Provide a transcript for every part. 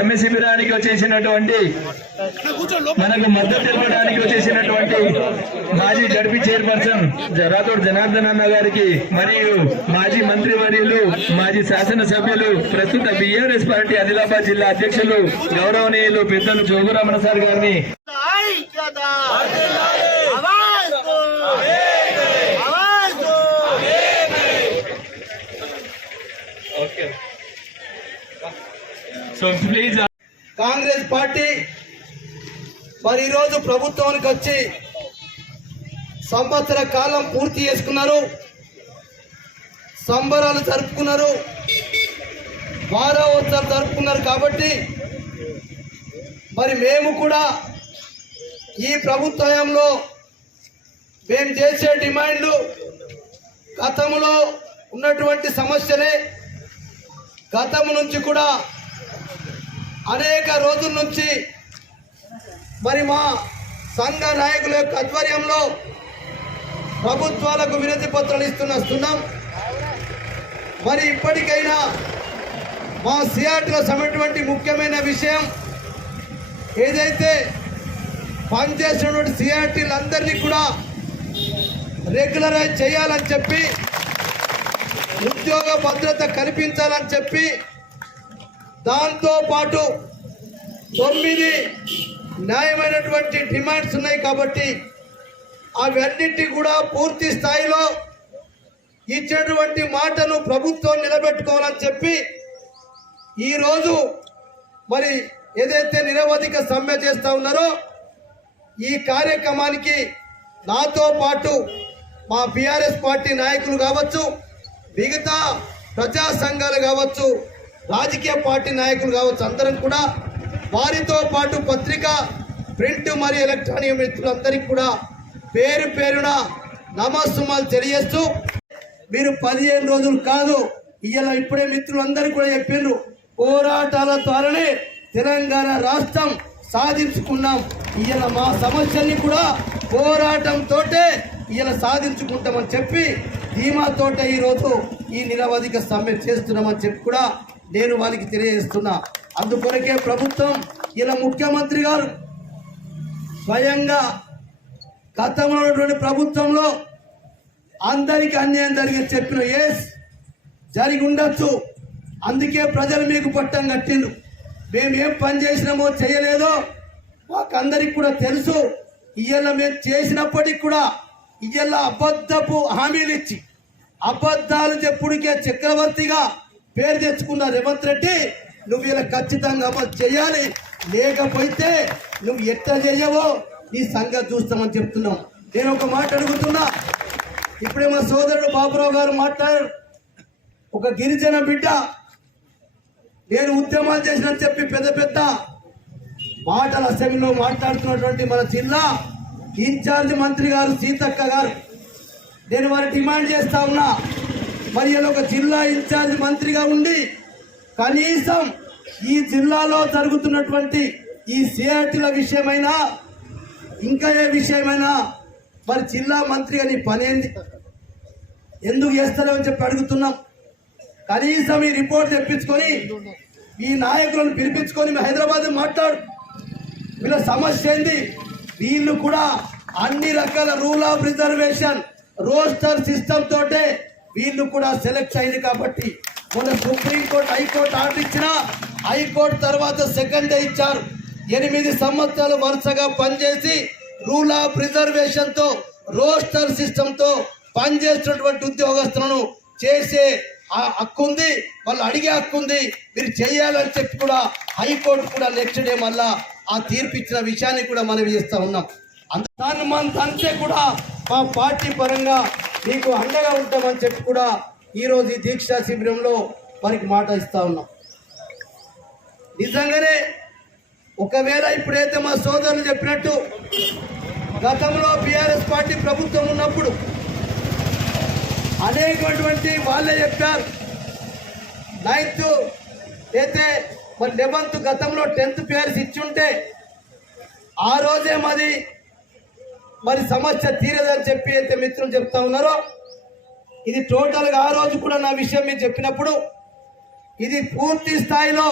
సమ్మె శిబిరానికి వచ్చేసినటువంటి మనకు మద్దతు తెలపడానికి వచ్చేసినటువంటి మాజీ గడిపి చైర్పర్సన్ రాథోడ్ జనార్దన్ అన్న గారికి మరియు మాజీ మంత్రి వర్యులు మాజీ శాసనసభ్యులు ప్రస్తుత బిఆర్ఎస్ పార్టీ ఆదిలాబాద్ జిల్లా అధ్యక్షులు గౌరవనీయులు పెద్దలు జోగురామణ సార్ గారిని. So please uh, Congress party మరి ఈరోజు ప్రభుత్వానికి వచ్చి సంవత్సర కాలం పూర్తి చేసుకున్నారు. సంబరాలు జరుపుకున్నారు. వారోత్సవాలు జరుపుకున్నారు కాబట్టి మరి మేము కూడా ఈ ప్రభుత్వంలో మేము చేసే డిమాండ్లు గతంలో ఉన్నటువంటి సమస్యలే గతం నుంచి కూడా అనేక రోజుల నుంచి మరి మా సంఘ నాయకుల యొక్క ఆధ్వర్యంలో ప్రభుత్వాలకు వినతి పత్రాలు ఇస్తున్నస్తున్నాం మరి ఇప్పటికైనా మా సిఆర్టీలో సమటువంటి ముఖ్యమైన విషయం ఏదైతే పనిచేసినటువంటి సిఆర్టీలందరినీ కూడా రెగ్యులరైజ్ చేయాలని చెప్పి ఉద్యోగ భద్రత కల్పించాలని చెప్పి దాంతోపాటు తొమ్మిది న్యాయమైనటువంటి డిమాండ్స్ ఉన్నాయి కాబట్టి అవన్నిటి కూడా పూర్తి స్థాయిలో ఇచ్చినటువంటి మాటను ప్రభుత్వం నిలబెట్టుకోవాలని చెప్పి ఈరోజు మరి ఏదైతే నిరవధిక సమ్మె చేస్తూ ఉన్నారో ఈ కార్యక్రమానికి నాతో పాటు మా బీఆర్ఎస్ పార్టీ నాయకులు కావచ్చు మిగతా ప్రజా సంఘాలు కావచ్చు రాజకీయ పార్టీ నాయకులు కావచ్చు అందరం కూడా వారితో పాటు పత్రిక ప్రింట్ మరియు ఎలక్ట్రానిక్ మిత్రులందరికీ కూడా పేరు పేరున నమస్సుమాలు తెలియజేస్తూ మీరు పదిహేను రోజులు కాదు ఇవాళ ఇప్పుడే మిత్రులందరూ కూడా చెప్పిండ్రు పోరాటాల ద్వారానే తెలంగాణ రాష్ట్రం సాధించుకున్నాం. ఇవాళ మా సమస్యల్ని కూడా పోరాటంతోటే ఇలా సాధించుకుంటామని చెప్పి ధీమాతోటే ఈరోజు ఈ నిరవధిక సమ్మె చేస్తున్నామని చెప్పి కూడా నేను వాళ్ళకి తెలియజేస్తున్నా. అందుకొరకే ప్రభుత్వం ఇలా ముఖ్యమంత్రి గారు స్వయంగా గతంలో ఉన్నటువంటి ప్రభుత్వంలో అందరికి అన్యాయం జరిగి చెప్పిన ఏస్ జరిగి ఉండొచ్చు. అందుకే ప్రజలు మీకు పట్టం కట్టిండ్రు. మేము ఏం పని చేసినామో చేయలేదో మాకందరికి కూడా తెలుసు. ఇవాళ మేము చేసినప్పటికి కూడా ఇవాళ అబద్ధపు హామీలు ఇచ్చి అబద్ధాలు చెప్పుడికే చక్రవర్తిగా పేరు తెచ్చుకున్న రేవంత్ రెడ్డి. నువ్వు ఇలా ఖచ్చితంగా అమలు చేయాలి. లేకపోతే నువ్వు ఎట్లా చేయవో నీ సంగతి చూస్తామని చెప్తున్నాం. నేను ఒక మాట అడుగుతున్నా. ఇప్పుడే మా సోదరుడు బాబురావు గారు మాట్లాడారు. ఒక గిరిజన బిడ్డ నేను ఉద్యమాలు చేసినని చెప్పి పెద్ద పెద్ద మాటల అసెంబ్లీలో మాట్లాడుతున్నటువంటి మన జిల్లా ఇన్ఛార్జ్ మంత్రి గారు సీతక్క గారు. నేను వారి డిమాండ్ చేస్తా ఉన్నా. మరి ఇలా ఒక జిల్లా ఇన్ఛార్జ్ మంత్రిగా ఉండి కనీసం ఈ జిల్లాలో జరుగుతున్నటువంటి ఈ సిఆర్టీల విషయమైనా ఇంకా ఏ విషయమైనా మరి జిల్లా మంత్రిగా నీ పనేంది ఎందుకు చేస్తారో అని చెప్పి అడుగుతున్నాం. కనీసం ఈ రిపోర్ట్ తెప్పించుకొని ఈ నాయకులను పిలిపించుకొని హైదరాబాద్ మాట్లాడు. వీళ్ళ సమస్య ఏంది? వీళ్ళు కూడా అన్ని రకాల rule of reservation roster system తోటే వీళ్ళు కూడా సెలెక్ట్ అయింది కాబట్టి మొన్న supreme court high court order ఇచ్చిన హైకోర్టు తర్వాత సెకండ్ డే ఇచ్చారు. ఎనిమిది సంవత్సరాలు వరుసగా పనిచేసి రూల్ ఆఫ్ రిజర్వేషన్తో రోస్టర్ సిస్టంతో పనిచేస్తున్నటువంటి ఉద్యోగస్తులను చేసే ఆ హక్కు ఉంది. వాళ్ళు అడిగే హక్కు ఉంది. మీరు చేయాలని చెప్పి కూడా హైకోర్టు కూడా నెక్స్ట్ డే మళ్ళా ఆ తీర్పు ఇచ్చిన విషయాన్ని కూడా మనం చేస్తూ ఉన్నాం. అంత దాన్ని మన అంతే కూడా మా పార్టీ పరంగా మీకు అండగా ఉంటామని చెప్పి కూడా ఈరోజు ఈ దీక్షా శిబిరంలో వారికి మాట ఇస్తా ఉన్నాం. నిజంగానే ఒకవేళ ఇప్పుడైతే మా సోదరులు చెప్పినట్టు గతంలో బీఆర్ఎస్ పార్టీ ప్రభుత్వం ఉన్నప్పుడు అనేకటువంటి వాళ్ళే చెప్పారు. నైన్త్ అయితే మరి లెవెన్త్ గతంలో టెన్త్ పేర్స్ ఇచ్చుంటే ఆ రోజే మాది మరి సమస్య తీరదని చెప్పి అయితే మిత్రులు చెప్తా ఉన్నారో ఇది టోటల్గా ఆ రోజు కూడా నా విషయం మీరు చెప్పినప్పుడు ఇది పూర్తి స్థాయిలో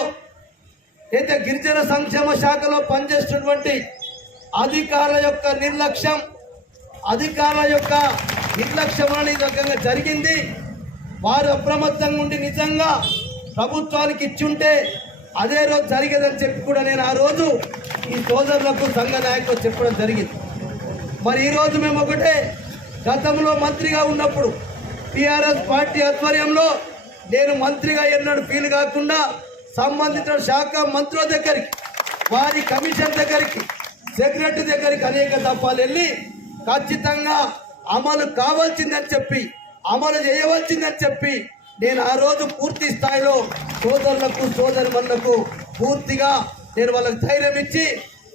అయితే గిరిజన సంక్షేమ శాఖలో పనిచేస్తున్నటువంటి అధికారుల యొక్క నిర్లక్ష్యం అధికారుల యొక్క నిర్లక్ష్యం అనేది రకంగా జరిగింది. వారు అప్రమత్తంగా ఉండి నిజంగా ప్రభుత్వానికి ఇచ్చుంటే అదే రోజు జరిగేదని చెప్పి కూడా నేను ఆ రోజు ఈ సోదరులకు సంఘ నాయకులు చెప్పడం జరిగింది. మరి ఈరోజు మేము ఒకటే గతంలో మంత్రిగా ఉన్నప్పుడు టీఆర్ఎస్ పార్టీ ఆధ్వర్యంలో నేను మంత్రిగా ఎన్నడూ ఫీల్ కాకుండా సంబంధిత శాఖ మంత్రుల దగ్గరికి వారి కమిషన్ దగ్గరికి సెక్రటరీ దగ్గరికి అనేక దఫాలు వెళ్ళి ఖచ్చితంగా అమలు కావాల్సిందని చెప్పి అమలు చేయవలసిందని చెప్పి నేను ఆ రోజు పూర్తి స్థాయిలో సోదరులకు సోదరులకు పూర్తిగా నేను వాళ్ళకి ధైర్యం ఇచ్చి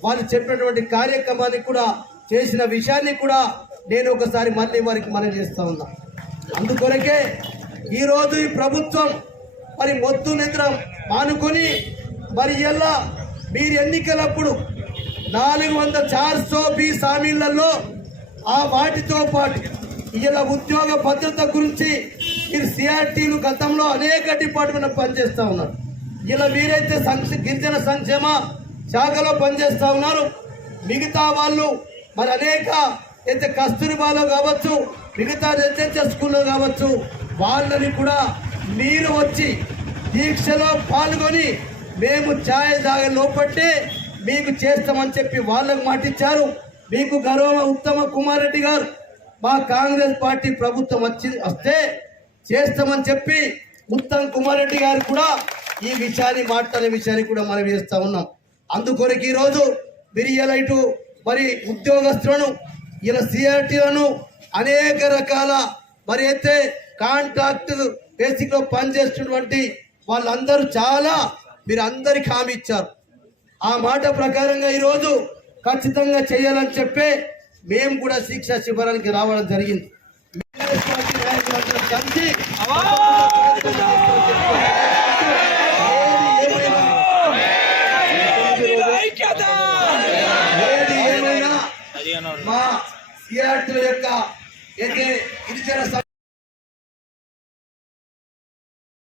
వాళ్ళు చెప్పినటువంటి కార్యక్రమానికి కూడా చేసిన విషయాన్ని కూడా నేను ఒకసారి మళ్ళీ వారికి మనం చేస్తూ ఉన్నా. అందుకొరకే ఈరోజు ఈ ప్రభుత్వం మరి మొత్తు నిద్ర మానుకొని మరి ఎలా మీరు ఎన్నికలప్పుడు నాలుగు వందల చార్ సో బి ఆ వాటితో పాటు ఇలా ఉద్యోగ భద్రత గురించి మీరు సిఆర్టీలు గతంలో అనేక డిపార్ట్మెంట్ పనిచేస్తూ ఉన్నారు. ఇలా మీరైతే సంక్ష గిరిజన సంక్షేమ శాఖలో పనిచేస్తూ ఉన్నారు. మిగతా వాళ్ళు మరి అనేక అయితే కస్తూరిబాలో కావచ్చు మిగతా రెసిడెన్షియల్ స్కూల్లో కావచ్చు వాళ్ళని కూడా మీరు వచ్చి దీక్షలో పాల్గొని మేము ఛాయ్ తాగే లోపట్టే మీకు చేస్తామని చెప్పి వాళ్ళకు మాటిచ్చారు. మీకు గౌరవ ఉత్తమ కుమార్ రెడ్డి గారు? మా కాంగ్రెస్ పార్టీ ప్రభుత్వం వచ్చి వస్తే చేస్తామని చెప్పి ఉత్తమ్ కుమార్ రెడ్డి గారు కూడా ఈ విషయాన్ని మాట్లాడే విషయాన్ని కూడా మనం చేస్తూ ఉన్నాం. అందుకొరకు ఈరోజు బిరియలైటు మరి ఉద్యోగస్తులను ఇలా సిఆర్టీలను అనేక రకాల మరి అయితే కాంట్రాక్ట్ బేసిక్లో పనిచేస్తున్నటువంటి వాళ్ళందరూ చాలా మీరు అందరికి హామీ ఇచ్చారు. ఆ మాట ప్రకారంగా ఈరోజు ఖచ్చితంగా చేయాలని చెప్పే మేము కూడా శిక్ష శిబిరానికి రావడం జరిగింది. కలిసి విద్యార్థుల యొక్క అయితే గిరిజన